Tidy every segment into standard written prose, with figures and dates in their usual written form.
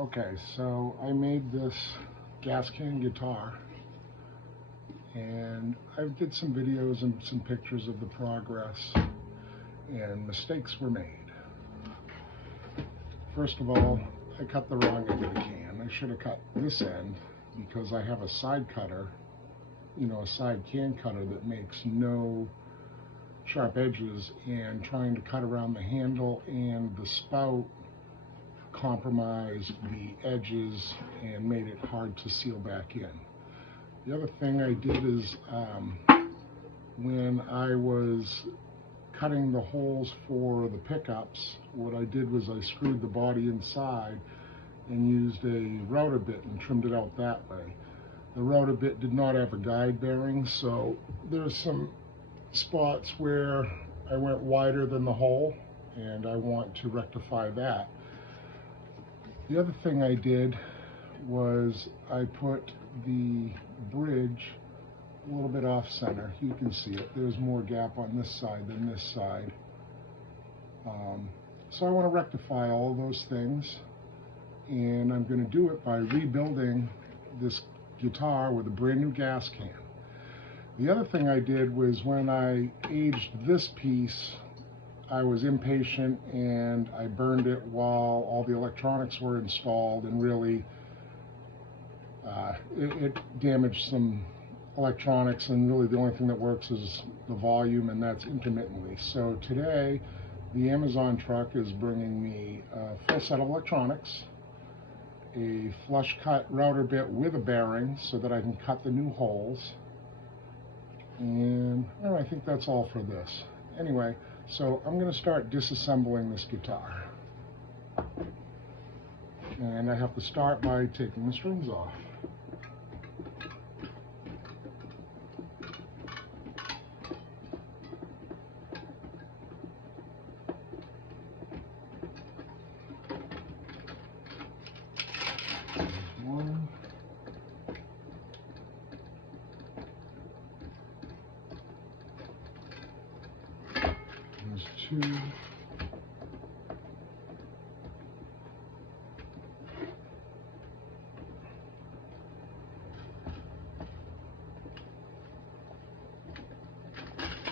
Okay, so I made this gas can guitar, and I did some videos and some pictures of the progress, and mistakes were made. First of all, I cut the wrong end of the can. I should have cut this end because I have a side cutter, a side can cutter that makes no sharp edges, and trying to cut around the handle and the spout compromised the edges and made it hard to seal back in. The other thing I did is when I was cutting the holes for the pickups, what I did was I screwed the body inside and used a router bit and trimmed it out that way. The router bit did not have a guide bearing, so there's some spots where I went wider than the hole, and I want to rectify that. The other thing I did was I put the bridge a little bit off center. You can see it. There's more gap on this side than this side. So I want to rectify all of those things, and I'm going to do it by rebuilding this guitar with a brand new gas can. The other thing I did was when I aged this piece, I was impatient and I burned it while all the electronics were installed, and really it damaged some electronics, and really the only thing that works is the volume, and that's intermittently. So today the Amazon truck is bringing me a full set of electronics, a flush cut router bit with a bearing so that I can cut the new holes, and I think that's all for this. Anyway, so I'm going to start disassembling this guitar, and I have to start by taking the strings off. There's one. There's two.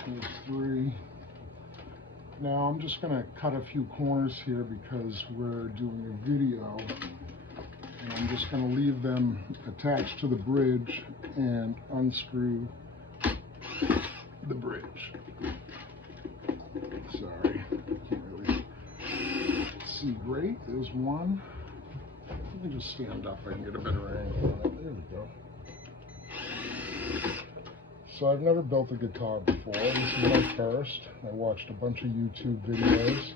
There's three. Now I'm just going to cut a few corners here because we're doing a video, and I'm just going to leave them attached to the bridge and unscrew the bridge. Sorry, can't really see great. There's one. Let me just stand up, I can get a better angle on it. There we go. So I've never built a guitar before. This is my first. I watched a bunch of YouTube videos,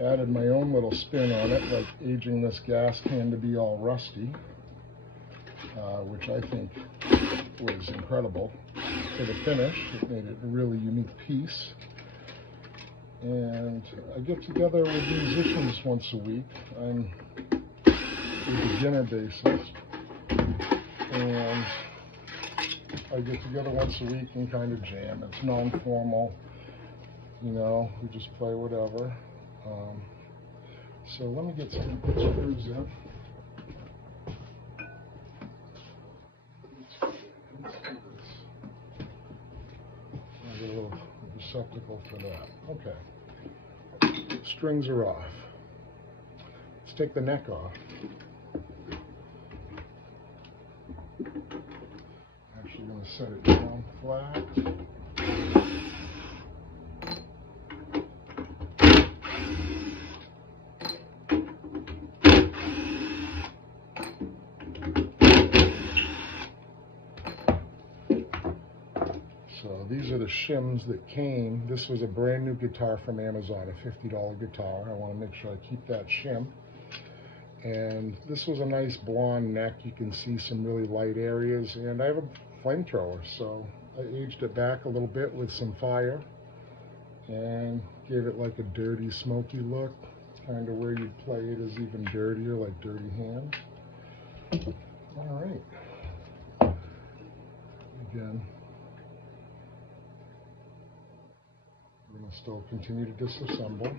added my own little spin on it, like aging this gas can to be all rusty, which I think was incredible. For the finish, it made it a really unique piece. And I get together with musicians once a week on a beginner basis, and I get together once a week and kind of jam. It's non-formal, we just play whatever. So let me get some screws in. Let's do this. I'll get a little receptacle for that. Okay. Strings are off. Let's take the neck off. Actually going to set it down flat. So these are the shims that came. This was a brand new guitar from Amazon, a $50 guitar. I want to make sure I keep that shim. And this was a nice blonde neck. You can see some really light areas, and I have a flamethrower, so I aged it back a little bit with some fire and gave it like a dirty, smoky look, kind of where you'd play it is even dirtier, like Dirty Hands. All right. Again, we're going to still continue to disassemble.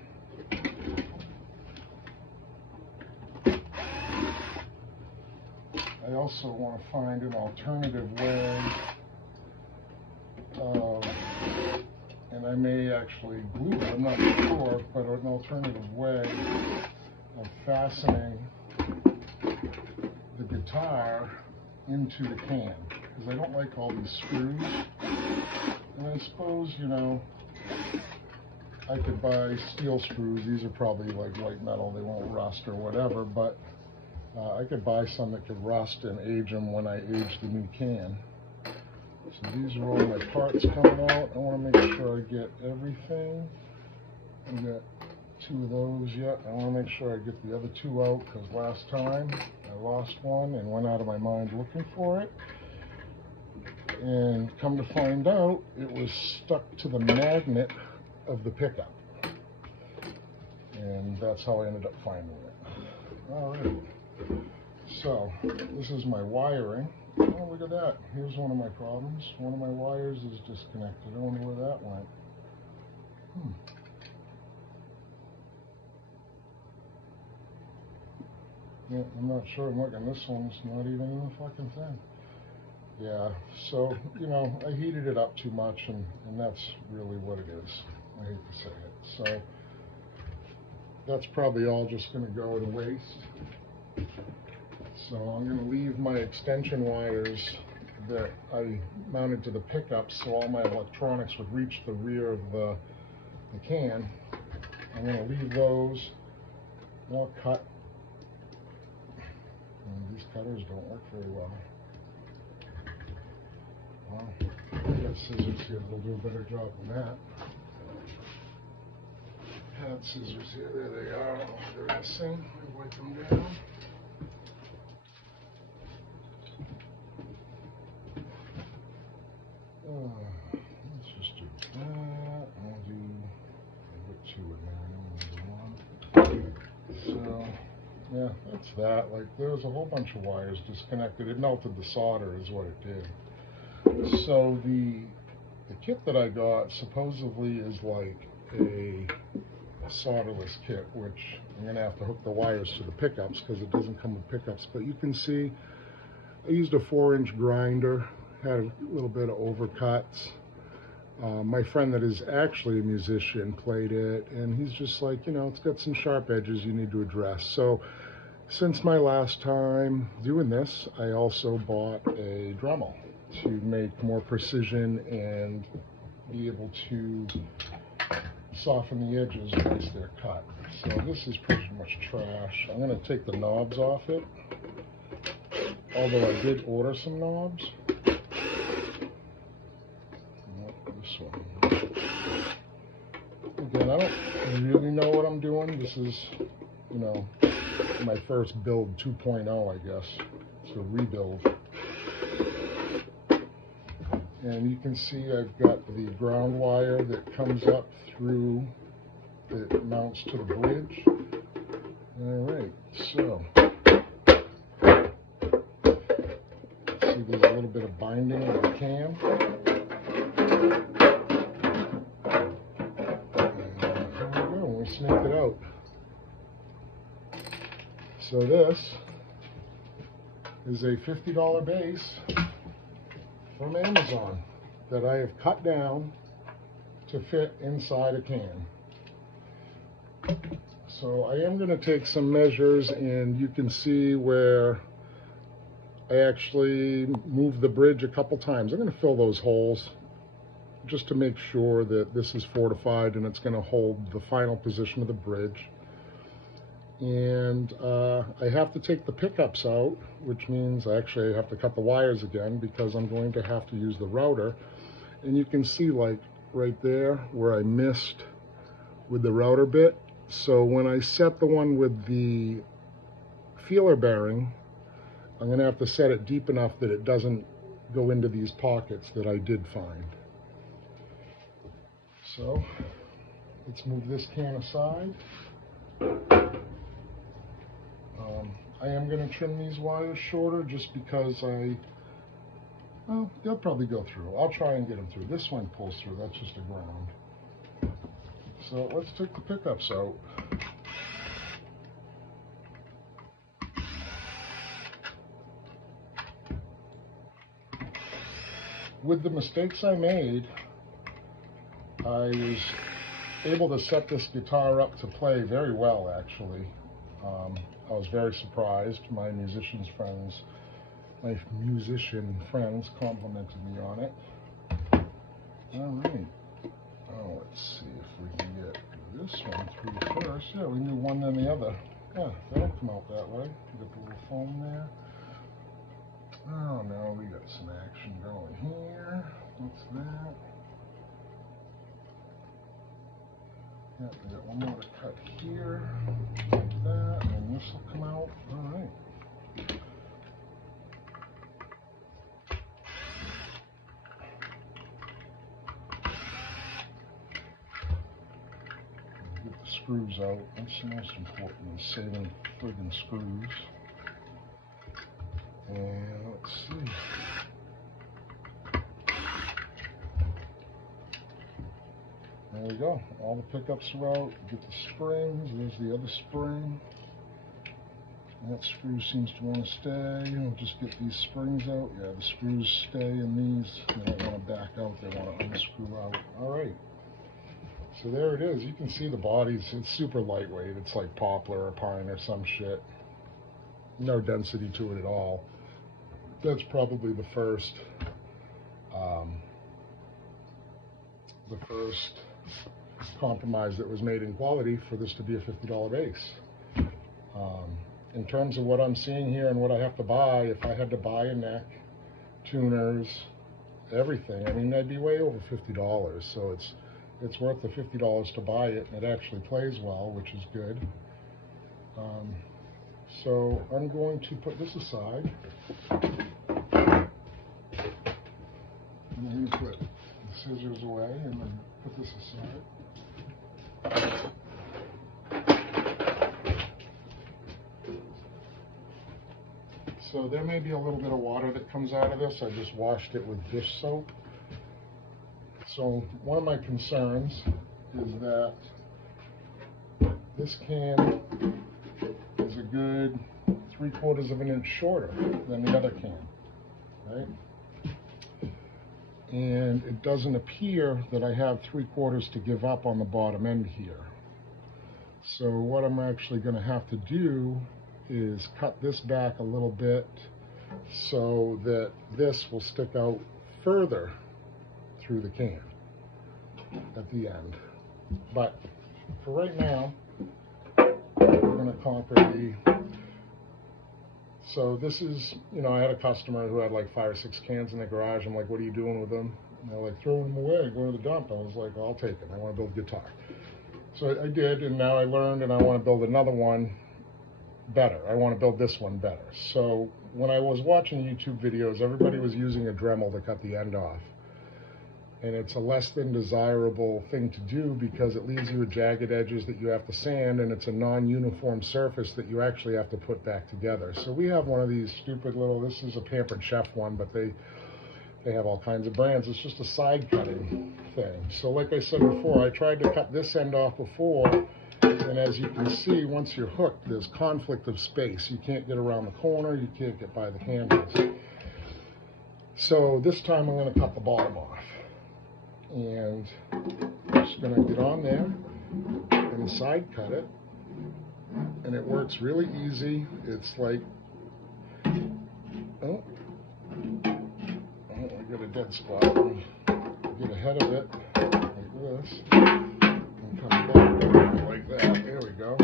I also want to find an alternative way of, and I may actually glue it, I'm not sure, but an alternative way of fastening the guitar into the can, because I don't like all these screws. And I suppose, you know, I could buy steel screws. These are probably like white metal, they won't rust or whatever, but I could buy some that could rust and age them when I age the new can. So these are all my parts coming out. I want to make sure I get everything. I got 2 of those yet. I want to make sure I get the other 2 out, because last time I lost one and went out of my mind looking for it. And come to find out, it was stuck to the magnet of the pickup. And that's how I ended up finding it. All right. So this is my wiring. Oh, look at that. Here's one of my problems. One of my wires is disconnected. I wonder where that went. Yeah, I'm not sure. I'm looking. This one's not even in the fucking thing. Yeah, so, you know, I heated it up too much, and that's really what it is. I hate to say it. So that's probably all just going to go to waste. So I'm going to leave my extension wires that I mounted to the pickup so all my electronics would reach the rear of the can. I'm going to leave those. I'll cut. And these cutters don't work very well. Well, I got scissors here that'll do a better job than that. I had scissors here. There they are. They're missing. I wipe them down. Let's just do that. I'll do a bit 2 in there. So, yeah, that's that. Like, there was a whole bunch of wires disconnected. It melted the solder is what it did. So the kit that I got supposedly is like a solderless kit, which I'm going to have to hook the wires to the pickups because it doesn't come with pickups. But you can see I used a 4-inch grinder, had a little bit of overcuts. My friend that is actually a musician played it, and he's just like, you know, it's got some sharp edges you need to address. So since my last time doing this, I also bought a Dremel to make more precision and be able to soften the edges once they're cut. So this is pretty much trash. I'm going to take the knobs off it, although I did order some knobs. Not this one. Again, I don't really know what I'm doing. This is, you know, my first build 2.0, I guess. It's a rebuild. And you can see I've got the ground wire that comes up through, that mounts to the bridge. Alright, so see there's a little bit of binding of the can. And here we go, we snake it out. So this is a $50 base from Amazon that I have cut down to fit inside a can. So I am going to take some measures, and you can see where I actually moved the bridge a couple times. I'm going to fill those holes just to make sure that this is fortified and it's going to hold the final position of the bridge. And I have to take the pickups out, which means actually I have to cut the wires again because I'm going to have to use the router. And you can see like right there where I missed with the router bit. So when I set the one with the feeler bearing, I'm going to have to set it deep enough that it doesn't go into these pockets that I did find. So let's move this can aside. I am going to trim these wires shorter just because well, they'll probably go through. I'll try and get them through. This one pulls through, that's just a ground. So let's take the pickups out. with the mistakes I made, I was able to set this guitar up to play very well, actually. I was very surprised. My musician friends complimented me on it. All right. Oh, let's see if we can get this one through first. Yeah, we knew one then the other. Yeah, that'll come out that way. Get the little foam there. Oh no, we got some action going here. What's that? Yeah, we got one more to cut here, like that, and this will come out. All right. Get the screws out. That's the most important, is saving friggin' screws. And let's see. There we go. All the pickups are out. Get the springs. There's the other spring. That screw seems to want to stay. We'll just get these springs out. Yeah, the screws stay in these. They don't want to back out. They want to unscrew out. All right. So there it is. You can see the bodies. It's super lightweight. It's like poplar or pine or some shit. No density to it at all. That's probably the first compromise that was made in quality for this to be a $50 bass. In terms of what I'm seeing here and what I have to buy, if I had to buy a neck, tuners, everything, I mean, that'd be way over $50. So it's worth the $50 to buy it, and it actually plays well, which is good. So I'm going to put this aside. I'm going to put the scissors away and then put this aside. So there may be a little bit of water that comes out of this. I just washed it with dish soap. So one of my concerns is that this can is a good 3/4 of an inch shorter than the other can, right? And it doesn't appear that I have 3/4 to give up on the bottom end here. So what I'm actually going to have to do is cut this back a little bit so that this will stick out further through the can at the end. But for right now, we're going to conquer the... So this is, you know, I had a customer who had like 5 or 6 cans in the garage. I'm like, what are you doing with them? And they're like, throwing them away, going to the dump. I was like, well, I'll take them. I want to build a guitar. So I did, and now I learned, and I want to build another one better. I want to build this one better. So when I was watching YouTube videos, everybody was using a Dremel to cut the end off. And it's a less than desirable thing to do because it leaves you with jagged edges that you have to sand, and it's a non-uniform surface that you actually have to put back together. So we have one of these stupid little, this is a Pampered Chef one, but they have all kinds of brands. It's just a side cutting thing. So like I said before, I tried to cut this end off before, and as you can see, once you're hooked, there's conflict of space. You can't get around the corner, you can't get by the handles. So this time I'm going to cut the bottom off. And I'm just going to get on there and side cut it, and it works really easy. It's like, oh, I got a dead spot. Get ahead of it like this and come back like that. There we go.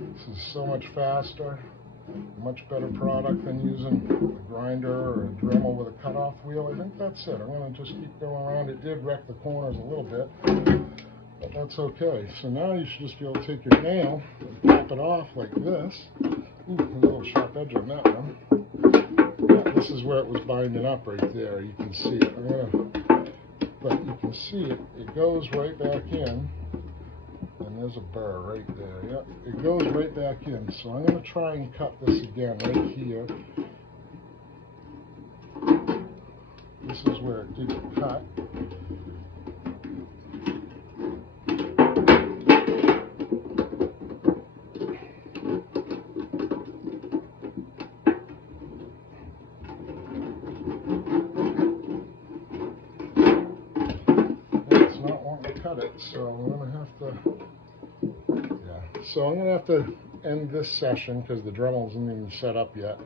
This is so much faster. Much better product than using a grinder or a Dremel with a cutoff wheel. I think that's it. I'm going to just keep going around. It did wreck the corners a little bit, but that's okay. So now you should just be able to take your nail and pop it off like this. Ooh, a little sharp edge on that one. Yeah, this is where it was binding up right there. You can see it. But you can see it. It goes right back in. And there's a burr right there. Yep, it goes right back in. So I'm going to try and cut this again right here. This is where it didn't cut. So I'm gonna have to, yeah. So I'm gonna have to end this session because the Dremel isn't even set up yet.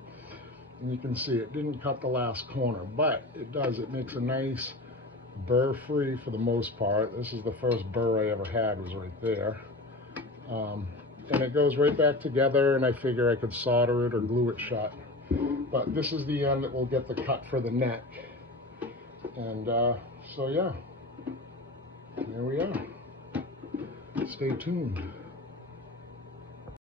And you can see it didn't cut the last corner, but it does. It makes a nice burr-free for the most part. This is the first burr I ever had, was right there. And it goes right back together, and I figure I could solder it or glue it shut. But this is the end that will get the cut for the neck. And so yeah, there we are. Stay tuned.